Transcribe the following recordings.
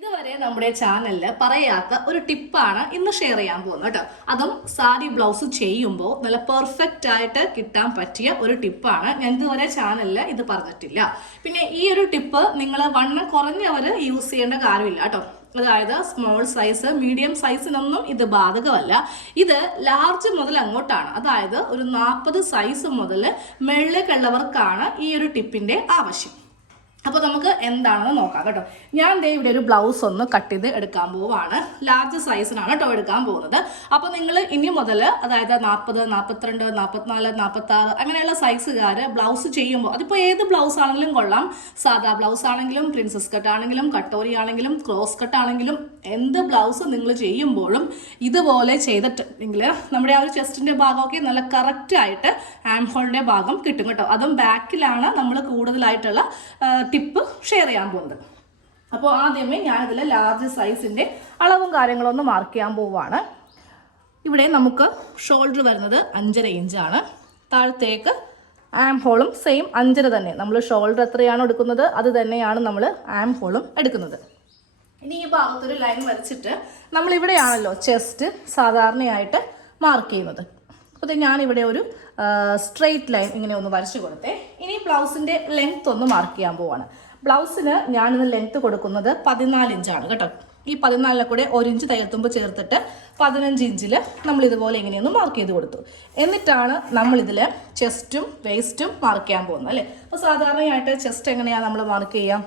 ഇതുവരെ നമ്മുടെ ചാനലിൽ പറയാത്ത ഒരു ടിപ്പാണ് ഇന്ന് ഷെയർ ചെയ്യാൻ പോകുന്നത് കേട്ടോ. അതും സാരി ബ്ലൗസ് ചെയ്യുമ്പോൾ നല്ല പെർഫെക്റ്റ് ആയിട്ട് കിട്ടാൻ പറ്റിയ ഒരു ടിപ്പാണ് ഞാൻ ഇതുവരെ ചാനലിൽ ഇത് പറഞ്ഞിട്ടില്ല. പിന്നെ ഈ ഒരു ടിപ്പ് നിങ്ങൾ വണ്ണം കുറഞ്ഞവർ യൂസ് ചെയ്യേണ്ട കാര്യമില്ല കേട്ടോ. അതായത് സ്മോൾ സൈസ് മീഡിയം സൈസിനൊന്നും ഇത് ബാധകമല്ല. ഇത് ലാർജ് മുതൽ അങ്ങോട്ടാണ്. അതായത് ഒരു നാൽപ്പത് സൈസ് മുതൽ മുകളിലേക്കുള്ളവർക്കാണ് ഈ ഒരു ടിപ്പിന്റെ ആവശ്യം. അപ്പോൾ നമുക്ക് എന്താണെന്ന് നോക്കാം കേട്ടോ. ഞാൻ ദേ ഇവിടെ ഒരു ബ്ലൗസ് ഒന്ന് കട്ട് ചെയ്ത് എടുക്കാൻ പോവാണ്. ലാർജ് സൈസിനാണ് കേട്ടോ എടുക്കാൻ പോകുന്നത്. അപ്പോൾ നിങ്ങൾ ഇനി മുതൽ അതായത് നാൽപ്പത് നാൽപ്പത്തിരണ്ട് നാൽപ്പത്തിനാല് നാൽപ്പത്തി ആറ് അങ്ങനെയുള്ള സൈസുകാർ ബ്ലൗസ് ചെയ്യുമ്പോൾ അതിപ്പോൾ ഏത് ബ്ലൗസ് ആണെങ്കിലും കൊള്ളാം. സാധാ ബ്ലൗസ് ആണെങ്കിലും പ്രിൻസസ് കട്ട് ആണെങ്കിലും കട്ടോറി ആണെങ്കിലും ക്രോസ് കട്ട് ആണെങ്കിലും എന്ത് ബ്ലൗസ് നിങ്ങൾ ചെയ്യുമ്പോഴും ഇതുപോലെ ചെയ്തിട്ടുണ്ടെങ്കിൽ നമ്മുടെ ആ ഒരു ചെസ്റ്റിന്റെ ഭാഗമൊക്കെ നല്ല കറക്റ്റായിട്ട് ആം ഹോളിന്റെ ഭാഗം കിട്ടും കേട്ടോ. അതും ബാക്കിലാണ് നമ്മൾ കൂടുതലായിട്ടുള്ള ടിപ്പ് ഷെയർ ചെയ്യാൻ പോകുന്നത്. അപ്പോൾ ആദ്യമേ ഞാനിതിൽ ലാർജ് സൈസിന്റെ അളവും ഒന്ന് മാർക്ക് ചെയ്യാൻ പോവുകയാണ് ഇവിടെ നമുക്ക് ഷോൾഡർ വരുന്നത് അഞ്ചര ഇഞ്ചാണ് താഴത്തേക്ക് ആം ഹോളും സെയിം അഞ്ചര തന്നെ. നമ്മൾ ഷോൾഡർ എത്രയാണോ എടുക്കുന്നത് അത് തന്നെയാണ് നമ്മൾ ആം ഹോളും എടുക്കുന്നത്. ഇനി ഈ ഭാഗത്തൊരു ലൈൻ വരച്ചിട്ട് നമ്മൾ ഇവിടെയാണല്ലോ ചെസ്റ്റ് സാധാരണയായിട്ട് മാർക്ക് ചെയ്യുന്നത്. അപ്പോൾ ഞാനിവിടെ ഒരു സ്ട്രെയിറ്റ് ലൈൻ ഇങ്ങനെ ഒന്ന് വരച്ചു കൊടുത്തേ. ഇനി ബ്ലൗസിന്റെ ലെങ്ത് ഒന്ന് മാർക്ക് ചെയ്യാൻ പോവാണ്. ബ്ലൗസിന് ഞാനിന്ന് ലെങ്ത് കൊടുക്കുന്നത് പതിനാല് ഇഞ്ചാണ് കേട്ടോ. ഈ പതിനാലിനെ കൂടെ ഒരു ഇഞ്ച് തയ്യൽത്തുമ്പ് ചേർത്തിട്ട് പതിനഞ്ച് ഇഞ്ചിൽ നമ്മൾ ഇതുപോലെ ഇങ്ങനെയൊന്ന് മാർക്ക് ചെയ്ത് കൊടുത്തു. എന്നിട്ടാണ് നമ്മളിതിൽ ചെസ്റ്റും വേസ്റ്റും മാർക്ക് ചെയ്യാൻ പോകുന്നത് അല്ലേ? അപ്പോൾ സാധാരണയായിട്ട് ചെസ്റ്റ് എങ്ങനെയാണ് നമ്മൾ മാർക്ക് ചെയ്യാം?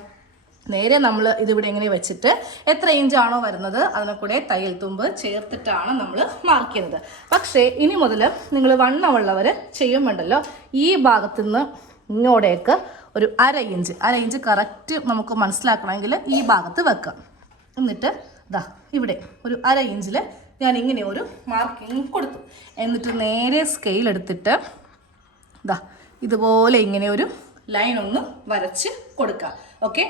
നേരെ നമ്മൾ ഇതിവിടെ ഇങ്ങനെ വെച്ചിട്ട് എത്ര ഇഞ്ചാണോ വരുന്നത് അതിനെ കൂടെ തയ്യൽ തുമ്പ് ചേർത്തിട്ടാണ് നമ്മൾ മാർക്ക് ചെയ്യുന്നത്. പക്ഷേ ഇനി മുതൽ നിങ്ങൾ വണ്ണമുള്ളവർ ചെയ്യുമ്പോണ്ടല്ലോ ഈ ഭാഗത്തു നിന്ന് ഇങ്ങോട്ടേക്ക് ഒരു അര ഇഞ്ച് അര ഇഞ്ച് കറക്റ്റ് നമുക്ക് മനസ്സിലാക്കണമെങ്കിൽ ഈ ഭാഗത്ത് വെക്കാം. എന്നിട്ട് ഇതാ ഇവിടെ ഒരു അര ഇഞ്ചിൽ ഞാൻ ഇങ്ങനെ ഒരു മാർക്കിങ് കൊടുത്തു. എന്നിട്ട് നേരെ സ്കെയിൽ എടുത്തിട്ട് ഇതാ ഇതുപോലെ ഇങ്ങനെ ഒരു ലൈൻ ഒന്ന് വരച്ച് കൊടുക്കുക ഓക്കെ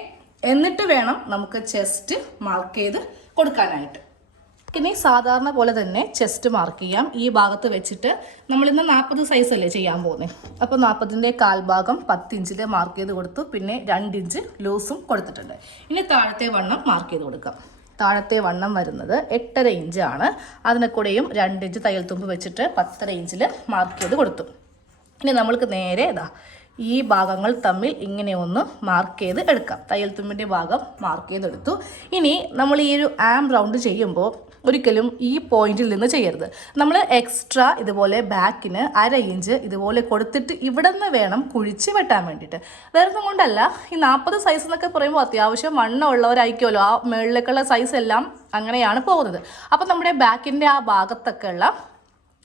എന്നിട്ട് വേണം നമുക്ക് ചെസ്റ്റ് മാർക്ക് ചെയ്ത് കൊടുക്കാനായിട്ട്. ഇനി സാധാരണ പോലെ തന്നെ ചെസ്റ്റ് മാർക്ക് ചെയ്യാം. ഈ ഭാഗത്ത് വെച്ചിട്ട് നമ്മളിന്ന് നാൽപ്പത് അല്ലേ ചെയ്യാൻ പോകുന്നത് അപ്പോൾ നാൽപ്പതിന്റെ കാൽഭാഗം പത്തിഞ്ചിൽ മാർക്ക് ചെയ്ത് കൊടുത്തു. പിന്നെ രണ്ടിഞ്ച് ലൂസും കൊടുത്തിട്ടുണ്ട്. ഇനി താഴത്തെ വണ്ണം മാർക്ക് ചെയ്ത് കൊടുക്കാം. താഴത്തെ വണ്ണം വരുന്നത് എട്ടര ഇഞ്ചാണ് അതിനെ കൂടെയും രണ്ടിഞ്ച് തയ്യൽ തുമ്പ് വെച്ചിട്ട് പത്തര ഇഞ്ചിൽ മാർക്ക് ചെയ്ത് കൊടുത്തു. ഇനി നമ്മൾക്ക് നേരെ ഇതാ ഈ ഭാഗങ്ങൾ തമ്മിൽ ഇങ്ങനെ ഒന്ന് മാർക്ക് ചെയ്ത് എടുക്കാം. തയ്യൽ തുമ്പിന്റെ ഭാഗം മാർക്ക് ചെയ്തെടുത്തു. ഇനി നമ്മൾ ഈ ഒരു ആം റൗണ്ട് ചെയ്യുമ്പോൾ ഒരിക്കലും ഈ പോയിന്റിൽ നിന്ന് ചെയ്യരുത്. നമ്മൾ എക്സ്ട്രാ ഇതുപോലെ ബാക്കിന് അര ഇഞ്ച് ഇതുപോലെ കൊടുത്തിട്ട് ഇവിടെ നിന്ന് വേണം കുഴിച്ച് വെട്ടാൻ വേണ്ടിയിട്ട്. വേറെ ഒന്നും കൊണ്ടല്ല. ഈ നാൽപ്പത് സൈസ് എന്നൊക്കെ പറയുമ്പോൾ അത്യാവശ്യം വണ്ണമുള്ളവരായിരിക്കുമല്ലോ ആ മുകളിലേക്കുള്ള സൈസ് എല്ലാം അങ്ങനെയാണ് പോകുന്നത്. അപ്പം നമ്മുടെ ബാക്കിന്റെ ആ ഭാഗത്തൊക്കെ ഉള്ള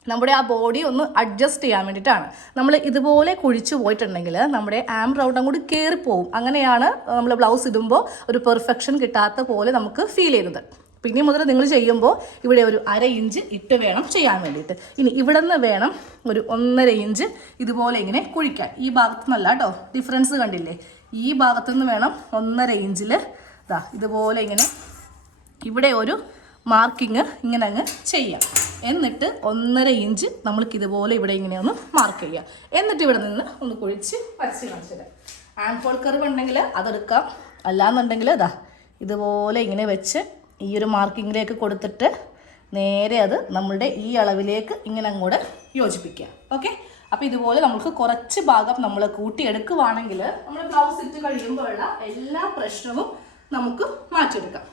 നമ്മുടെ ആ ബോഡി ഒന്ന് അഡ്ജസ്റ്റ് ചെയ്യാൻ വേണ്ടിയിട്ടാണ്. നമ്മൾ ഇതുപോലെ കുഴിച്ചു പോയിട്ടുണ്ടെങ്കിൽ നമ്മുടെ ആം റൗണ്ട് അങ്ങോട്ട് കയറിപ്പോവും അങ്ങനെയാണ് നമ്മൾ ബ്ലൗസ് ഇടുമ്പോൾ ഒരു പെർഫെക്ഷൻ കിട്ടാത്ത പോലെ നമുക്ക് ഫീൽ ചെയ്യുന്നത്. പിന്നെ മുതൽ നിങ്ങൾ ചെയ്യുമ്പോൾ ഇവിടെ ഒരു അര ഇഞ്ച് ഇട്ട് വേണം ചെയ്യാൻ വേണ്ടിയിട്ട്. ഇനി ഇവിടെ നിന്ന് വേണം ഒരു ഒന്നര ഇഞ്ച് ഇതുപോലെ ഇങ്ങനെ കുഴിക്കാൻ. ഈ ഭാഗത്തു നിന്നല്ല കേട്ടോ ഡിഫറൻസ് കണ്ടില്ലേ? ഈ ഭാഗത്തു നിന്ന് വേണം ഒന്നര ഇഞ്ചിൽ ഇതാ ഇതുപോലെ ഇങ്ങനെ ഇവിടെ ഒരു മാർക്കിങ് ഇങ്ങനെ അങ്ങ് ചെയ്യാം. എന്നിട്ട് ഒന്നര ഇഞ്ച് നമ്മൾക്ക് ഇതുപോലെ ഇവിടെ ഇങ്ങനെ ഒന്ന് മാർക്ക് ചെയ്യാം. എന്നിട്ട് ഇവിടെ നിന്ന് ഒന്ന് കുഴിച്ച് വരച്ച് കാണിച്ചത് ആൻഫോൾ കർവ് ഉണ്ടെങ്കിൽ അതെടുക്കാം. അല്ലാന്നുണ്ടെങ്കിൽ അതാ ഇതുപോലെ ഇങ്ങനെ വെച്ച് ഈ ഒരു മാർക്കിങ്ങിലേക്ക് കൊടുത്തിട്ട് നേരെ അത് നമ്മളുടെ ഈ അളവിലേക്ക് ഇങ്ങനെ അങ്ങോട്ട് യോജിപ്പിക്കുക. ഓക്കെ അപ്പോൾ ഇതുപോലെ നമുക്ക് കുറച്ച് ഭാഗം നമ്മൾ കൂട്ടിയെടുക്കുവാണെങ്കിൽ നമ്മൾ ബ്ലൗസ് ഇട്ട് കഴിയുമ്പോഴുള്ള എല്ലാ പ്രശ്നവും നമുക്ക് മാറ്റിയെടുക്കാം.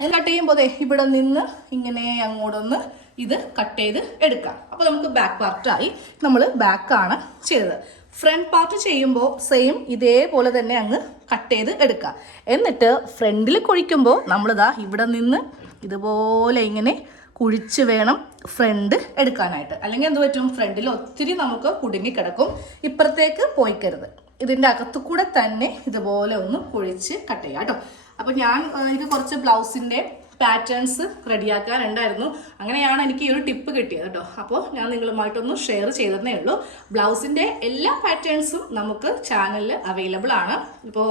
കട്ട് ചെയ്യുമ്പോൾ ദേ ഇവിടെ നിന്ന് ഇങ്ങനെ അങ്ങോട്ടൊന്ന് ഇത് കട്ട് ചെയ്ത് എടുക്കാം. അപ്പോൾ നമുക്ക് ബാക്ക് പാർട്ടായി നമ്മൾ ബാക്കാണ് ചെയ്തത്. ഫ്രണ്ട് പാർട്ട് ചെയ്യുമ്പോൾ സെയിം ഇതേപോലെ തന്നെ അങ്ങ് കട്ട് ചെയ്ത് എടുക്കാം. എന്നിട്ട് ഫ്രണ്ടിൽ കുഴിക്കുമ്പോൾ നമ്മളിതാ ഇവിടെ നിന്ന് ഇതുപോലെ ഇങ്ങനെ കുഴിച്ച് വേണം ഫ്രണ്ട് എടുക്കാനായിട്ട്. അല്ലെങ്കിൽ എന്ത് പറ്റും? ഫ്രണ്ടിൽ ഒത്തിരി നമുക്ക് കുടുങ്ങിക്കിടക്കും ഇപ്പുറത്തേക്ക് പോയിക്കരുത്. ഇതിന്റെ അകത്തു കൂടെ തന്നെ ഇതുപോലെ ഒന്ന് കുഴിച്ച് കട്ട് ചെയ്യാം കേട്ടോ. അപ്പോൾ ഞാൻ എനിക്ക് കുറച്ച് ബ്ലൗസിന്റെ പാറ്റേൺസ് റെഡിയാക്കാനുണ്ടായിരുന്നു. അങ്ങനെയാണ് എനിക്ക് ഈ ഒരു ടിപ്പ് കിട്ടിയത് കേട്ടോ. അപ്പോൾ ഞാൻ നിങ്ങളുമായിട്ടൊന്ന് ഷെയർ ചെയ്തതേ ഉള്ളൂ. ബ്ലൗസിന്റെ എല്ലാ പാറ്റേൺസും നമുക്ക് ചാനലിൽ അവൈലബിൾ ആണ്. ഇപ്പോൾ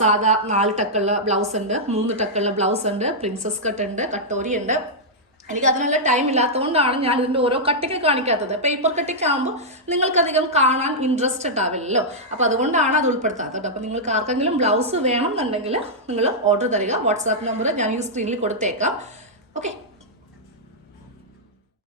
സാധാ നാല് ടക്കുള്ള ബ്ലൗസ് ഉണ്ട് മൂന്ന് ടക്കുള്ള ബ്ലൗസ് ഉണ്ട് പ്രിൻസസ് കട്ട് ഉണ്ട് കട്ടോരി ഉണ്ട്. എനിക്ക് അതിനുള്ള ടൈം ഇല്ലാത്തതുകൊണ്ടാണ് ഞാൻ ഇതിന്റെ ഓരോ കട്ടിക്ക് കാണിക്കാത്തത്. പേപ്പർ കട്ടിക്ക് ആകുമ്പോൾ നിങ്ങൾക്കധികം കാണാൻ ഇൻട്രസ്റ്റഡ് ആവില്ലല്ലോ അപ്പോൾ അതുകൊണ്ടാണ് അത് ഉൾപ്പെടുത്താത്തത്. അപ്പോൾ നിങ്ങൾക്ക് ആർക്കെങ്കിലും ബ്ലൗസ് വേണം എന്നുണ്ടെങ്കിൽ നിങ്ങൾ ഓർഡർ തരിക. വാട്സാപ്പ് നമ്പർ ഞാൻ ഈ സ്ക്രീനിൽ കൊടുത്തേക്കാം. ഓക്കെ